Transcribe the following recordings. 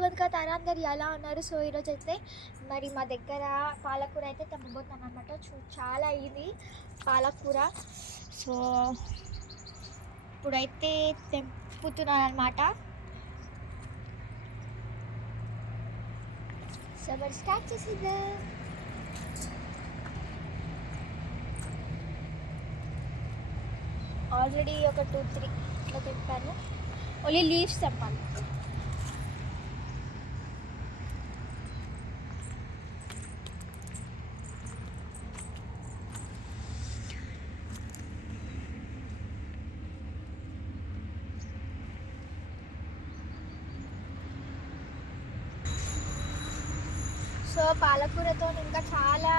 స్వాగత్ కదా అందరు ఎలా ఉన్నారు సో ఈరోజు అయితే మరి మా దగ్గర పాలకూర అయితే తెంపబోతున్నాను అనమాట చూ చాలా అయింది పాలకూర. సో ఇప్పుడైతే తెంపుతున్నాను అనమాట సో మరి స్టార్ట్ చేసేద్దాం. ఆల్రెడీ ఒక టూ త్రీ ఇట్లా తెంపాను. ఓన్లీ లీవ్స్ తెంపాలి. సో పాలకూరతో ఇంకా చాలా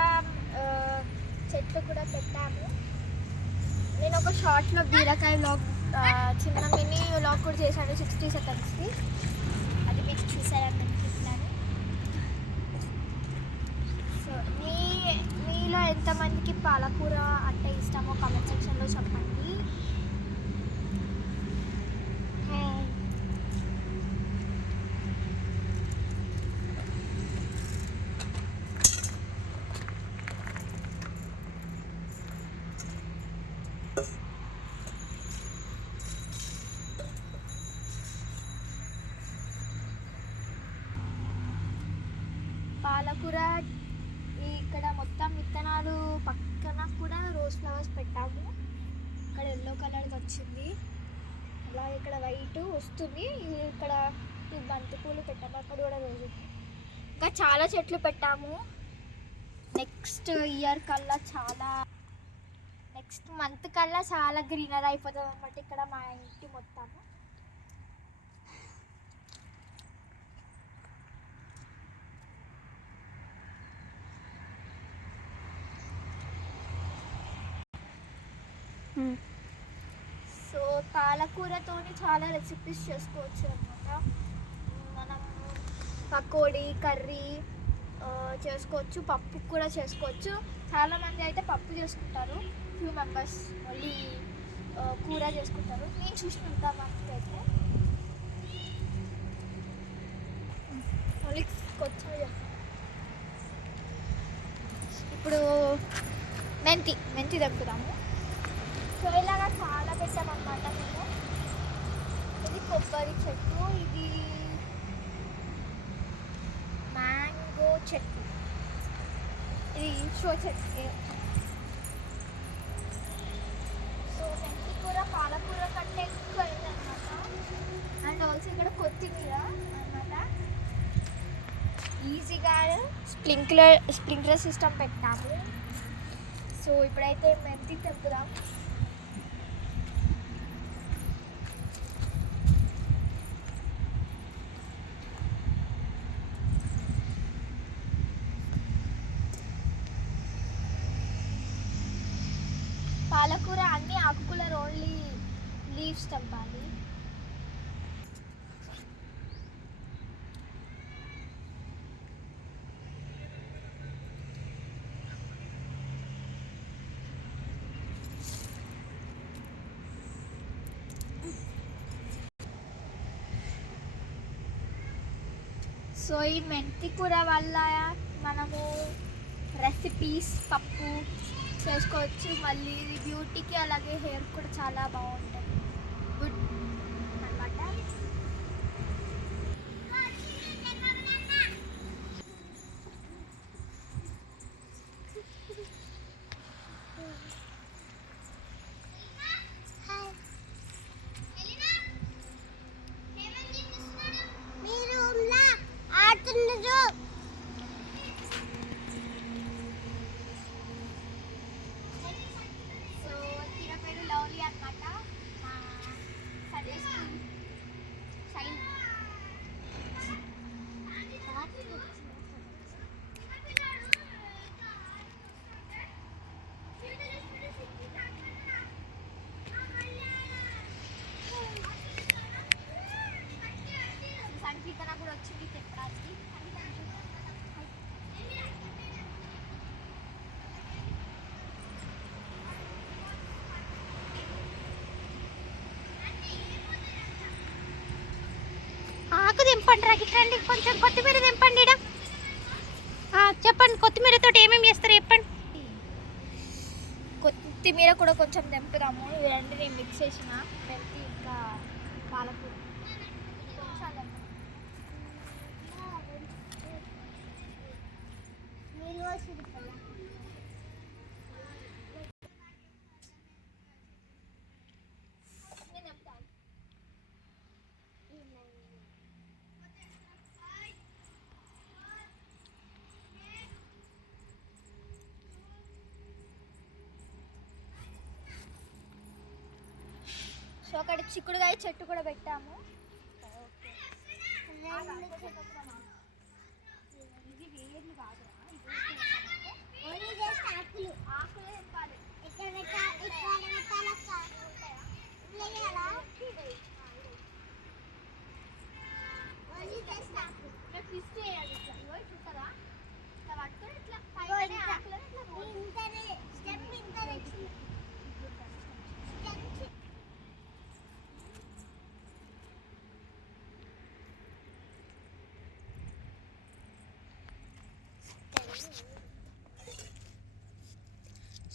చెట్లు కూడా పెట్టాము. నేను ఒక షార్ట్లో బీరకాయ బ్లాగ్ చిన్న మినీ వ్లాగ్ కూడా చేశాను సిక్స్టీ సెకండ్స్కి అది మీకు చూసారని అనుకుంటున్నాను. సో మీ మీలో ఎంతమందికి పాలకూర అంటే ఇష్టమో కామెంట్ సెక్షన్లో చెప్పండి. పాలకూర ఇక్కడ మొత్తం విత్తనాలు పక్కన కూడా రోజ్ ఫ్లవర్స్ పెట్టాము. ఇక్కడ ఎల్లో కలర్ది వచ్చింది. అలా ఇక్కడ వైట్ వస్తుంది. ఇక్కడ బంతి పూలు పెట్టాము. అక్కడ కూడా రోజు ఇంకా చాలా చెట్లు పెట్టాము. నెక్స్ట్ ఇయర్ కల్లా చాలా నెక్స్ట్ మంత్ కల్లా చాలా గ్రీనర్ అయిపోతుంది అనమాట ఇక్కడ మా ఇంటి మొత్తము సో పాలకూరతోని చాలా రెసిపీస్ చేసుకోవచ్చు అనమాట మనం పకోడీ కర్రీ చేసుకోవచ్చు పప్పు కూడా చేసుకోవచ్చు. చాలామంది అయితే పప్పు చేసుకుంటారు. ఫ్యూ మెంబర్స్ మళ్ళీ కూర చేసుకుంటారు. నేను చూసి ఉంటాం అయితే మళ్ళీ కొంచెం ఇప్పుడు మెంతి మెంతి తెంపుదాము సో ఇలాగా చాలా పెట్టామన్నమాట మేము. ఇది కొబ్బరి చెట్టు ఇది మ్యాంగో చెట్టు. ఇది షో చెట్టు. సో మెంతి కూర పాలకూర కంటే ఎక్కువ అయిందనమాట అండ్ ఆల్సో ఇక్కడ కొత్తిమీర అన్నమాట. ఈజీగా స్ప్రింక్లర్ స్ప్రింక్లర్ సిస్టమ్ పెట్టాము. సో ఇప్పుడైతే మెంతి తెంపుదాం పాలకూర అన్ని ఆకుకూరలు ఓన్లీ లీవ్స్ తెంపాలి సో ఈ మెంతి కూర వల్ల మనము రెసిపీస్ పప్పు చేసుకోవచ్చు. మళ్ళీ ఇది బ్యూటీకి అలాగే హెయిర్ కూడా చాలా బాగుంటుంది గుడ్ అనమాట సో తెంపండి రా రండి కొంచెం కొత్తిమీర తెంపండి చెప్పండి కొత్తిమీరతో ఏమేమి చేస్తారు చెప్పండి. కొత్తిమీర కూడా కొంచెం తెంపుదాము ఇవి రెండు నేను మిక్స్ చేసిన. మెంతి ఇంకా పాలకూర. కొంచెం సో అక్కడ చిక్కుడుగాయ చెట్టు కూడా పెట్టాము. ఇది వేర్లు కాదురా, ఇది ఆకులు ఆకులే తెంపాలి. ఇట్లా twist చేయాలి ఇట్లా. ఇగో ఇట్లా ఉంటుందా? ఇట్లా పట్టుకొని ఇట్లా పైన ఆకులను ఇట్లా పోయాలి.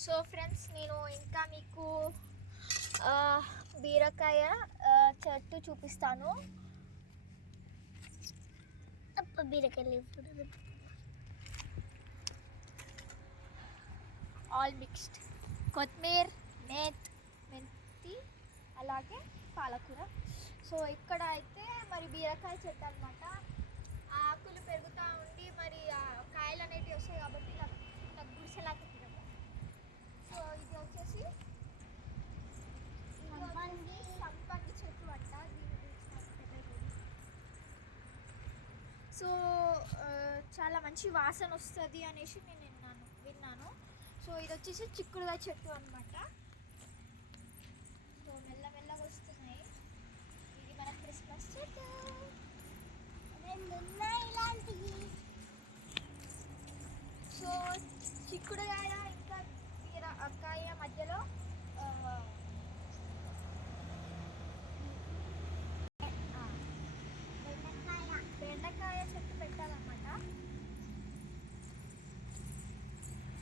సో ఫ్రెండ్స్ నేను ఇంకా మీకు బీరకాయ చెట్టు చూపిస్తాను. బీరకాయ ఆల్ మిక్స్డ్ కొత్తిమీర మేత్ మెంతి అలాగే పాలకూర. సో ఇక్కడ అయితే మరి బీరకాయ చెట్టు అనమాట ఆకులు పెరుగుతూ ఉండి మరి ఆ కాయలు అనేటివి వస్తాయి కాబట్టి నాకు గుడిసెలాగా సో ఇది వచ్చేసి ఇది సంపంగి చెట్టు అంట సో చాలా మంచి వాసన వస్తుంది అనేసి నేను విన్నాను విన్నాను. సో ఇది వచ్చేసి చిక్కుడుగా చెట్టు అనమాట సో మెల్లమెల్లగా వస్తున్నాయి. ఇది మన క్రిస్మస్ చెట్టు. సో చిక్కుడుగాయ ఇంకా బీరకాయ మధ్యలో ఆ, ఆ, బెండకాయ చెట్టు పెట్టాలన్నమాట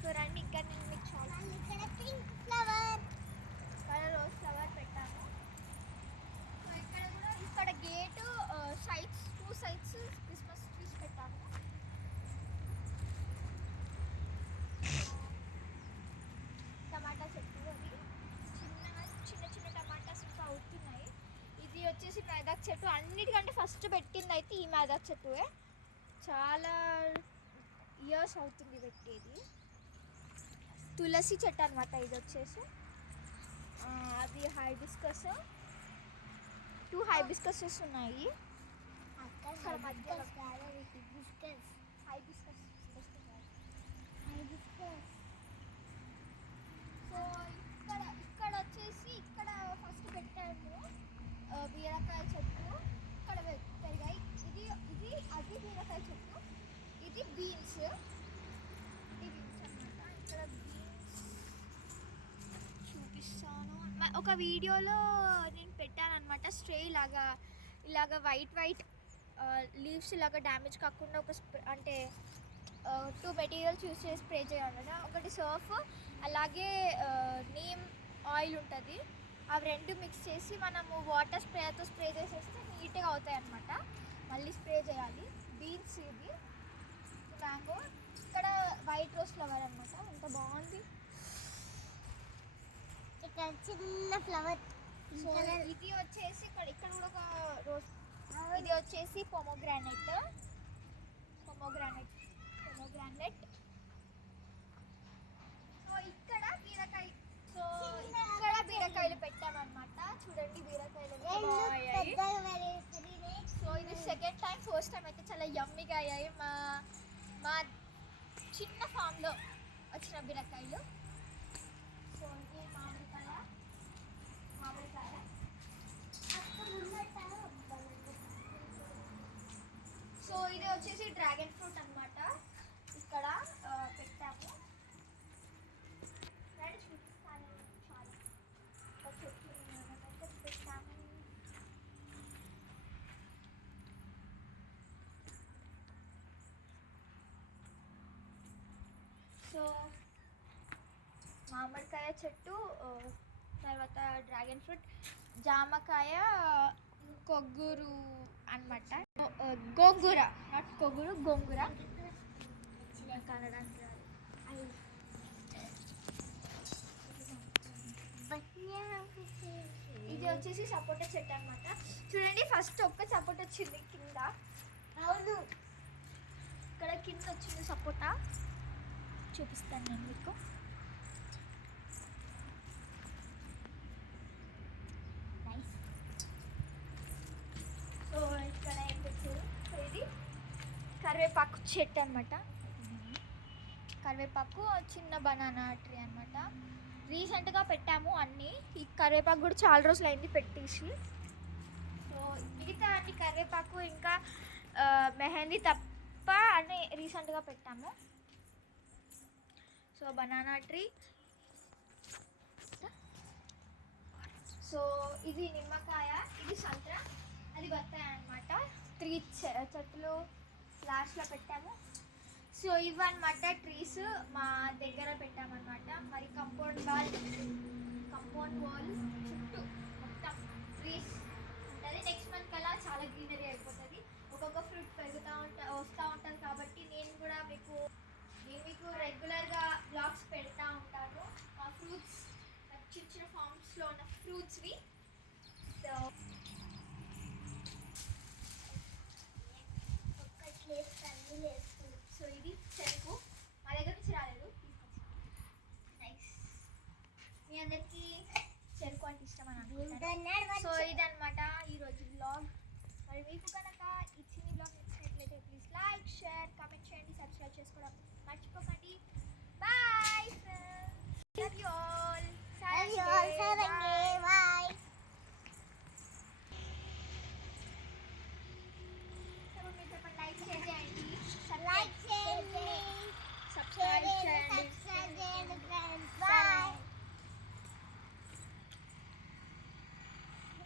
సో రండి ఇంకా నేను మీకు చాలా ఇక్కడ రోజ్ ఫ్లవర్ పెట్టాను సో ఇక్కడ కూడా ఇక్కడ gate sides two sides Christmas trees పెట్టాము టమాటా చెట్టు అది చిన్నగా చిన్న చిన్న టమాటాస్ ఇంకా అవుతున్నాయి ఇది వచ్చేసి మేదాక్ చెట్టు అన్నిటికంటే ఫస్ట్ పెట్టింది అయితే ఈ మేదాక్ చెట్టువే చాలా ఇయర్స్ అవుతుంది పెట్టేది. తులసి చెట్టు అనమాట ఇది వచ్చేసి. ఆ, అది హైబిస్కస్ టూ హైబిస్కసెస్ ఉన్నాయి. ఇక్కడ మధ్యలో హైబిస్కస్ సో ఇక్కడ ఇక్కడ వచ్చేసి ఇక్కడ ఫస్ట్ పెట్టాము ఆ, బీరకాయ చెట్టు ఇక్కడ పె- పెరిగాయి ఇది ఇది అది బీరకాయ చెట్టు ఇది బీన్స్ ఇది బీన్స్ అన్నమాట ఇక్కడ బీన్స్ చూపిస్తాను మ- ఒక వీడియోలో నేను పెట్టాను అనమాట స్ట్రే ఇలాగా ఇలాగా వైట్ వైట్ లీవ్స్ ఇలాగా డ్యామేజ్ కాకుండా ఒక స్ప్రే అంటే టూ మెటీరియల్స్ యూస్ చేసి స్ప్రే చేయాలన్నమాట ఒకటి సర్ఫ్ అలాగే నీమ్ ఆయిల్ ఉంటుంది. అవి రెండు మిక్స్ చేసి మనము వాటర్ స్ప్రేతో స్ప్రే చేసేస్తే నీట్గా అవుతాయి అనమాట మళ్ళీ స్ప్రే చేయాలి. బీన్స్ ఇది మ్యాంగో ఇక్కడ వైట్ రోస్ ఫ్లవర్ అనమాట ఎంత బాగుంది. ఇక్కడ చిన్న ఫ్లవర్ ఇది వచ్చేసి ఇక్కడ ఇక్కడ కూడా ఒక రోజ్ ఇది వచ్చేసి పొమోగ్రానైట్ పొమోగ్రానైట్ పొమోగ్రానైట్ సో ఇక్కడ బీరకాయ సో ఇక్కడ బీరకాయలు పెట్టామన్నమాట. చూడండి బీరకాయలు సో ఇది సెకండ్ టైం ఫస్ట్ టైం అయితే చాలా యమ్మీగా అయ్యాయి. మా మా చిన్న ఫామ్లో వచ్చిన బీరకాయలు సో ఇది మామిడికాయ మామిడికాయ సో ఇది వచ్చేసి డ్రాగన్ ఫ్రూట్ అన్నమాట ఇక్కడ ఆ, పెట్టాము రండి చూపిస్తాను చాలా ఒక చెట్టు ఉన్నదన్నమాట, పెట్టాము సో మామిడికాయ చెట్టు తర్వాత డ్రాగన్ ఫ్రూట్ జామకాయ కొగ్గురు అనమాట గోంగూర నాట్ కొగ్గురు గోంగూర. కనడానికి రాదు. అయ్యో. ఇది వచ్చేసి సపోటా చెట్టు అనమాట చూడండి ఫస్ట్ ఒక్క సపోటా వచ్చింది కింద. అవును. ఇక్కడ కింద వచ్చింది సపోటా. చూపిస్తాను నేను మీకు. సో ఇక్కడ ఏం పెట్టారు ఇది కరివేపాకు చెట్టు అనమాట కరివేపాకు చిన్న బనానా ట్రీ అనమాట రీసెంట్గా పెట్టాము అన్నీ. ఈ కరివేపాకు కూడా చాలా రోజులు అయింది పెట్టేసి. సో మిగతా అన్ని కరివేపాకు ఇంకా మెహందీ తప్ప అన్ని రీసెంట్గా పెట్టాము. సో బనానా ట్రీ సో ఇది నిమ్మకాయ ఇది సంత్ర అది బత్తాయి అనమాట త్రీ చెట్లు లాస్ట్లో పెట్టాము. సో ఇవన్నమాట ట్రీస్ మా దగ్గర పెట్టామన్నమాట. మరి కంపౌండ్ బాల్ కంపౌండ్ బాల్ చుట్టూ మొత్తం ట్రీస్ ఉంటుంది. నెక్స్ట్ మంత్ కల్లా చాలా గ్రీనరీ అయిపోతుంది. ఒక్కొక్క ఫ్రూట్ పెరుగుతూ ఉంటా వస్తూ ఉంటుంది కాబట్టి నేను కూడా మీకు మీకు రెగ్యులర్గా బ్లాగ్స్ పెడతా ఉంటాను. మా ఫ్రూట్స్ చిన్న చిన్న ఫార్మ్స్లో ఉన్న ఫ్రూట్స్వి సో ఒక్కటి లేస్ సో ఇది చెరుకు. మా దగ్గర నుంచి రాలేదు. నైస్ మీ అందరికీ చెరుకు అంటే ఇష్టం అని సో ఇదనమాట ఈరోజు బ్లాగ్ మరి మీకు కనుక ఇచ్చిన బ్లాగ్ నచ్చినట్లయితే ప్లీజ్ లైక్ షేర్ కమెంట్ చేయండి. సబ్స్క్రైబ్ చేసుకోవడం parte passar tipo,